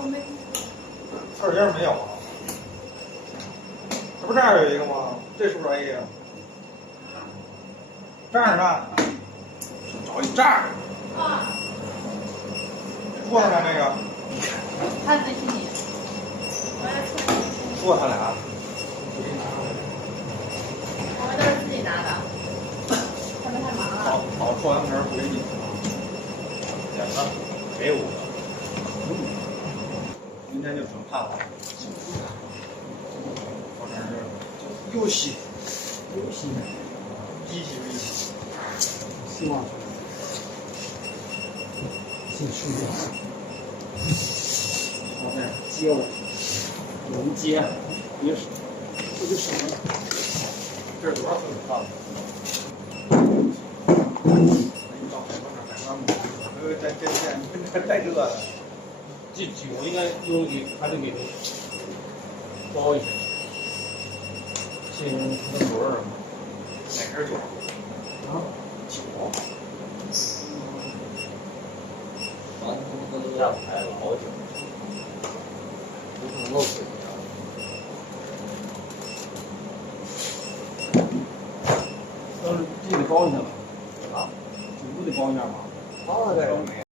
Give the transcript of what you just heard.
刺儿尖没有啊？这不这儿有一个吗？这是不是 A 呀？这儿呢？找一这儿。啊。桌上那个。他在心里。说他俩。我们都是自己拿的。他们太忙了。好，扣完门不给你。两个，给5个。明天就整判了。我这是游戏，机器游戏，希望进世界。好在接我，能接，别手，这就省了。这是多少分判了？这太热了。这酒应该都给还得给他包一下。这人他的轮儿哪根酒？啊，酒。完他妈都下牌老酒，不可能漏水的。要是这得包一下吧？啊，酒不得包一下吗？包了这个没。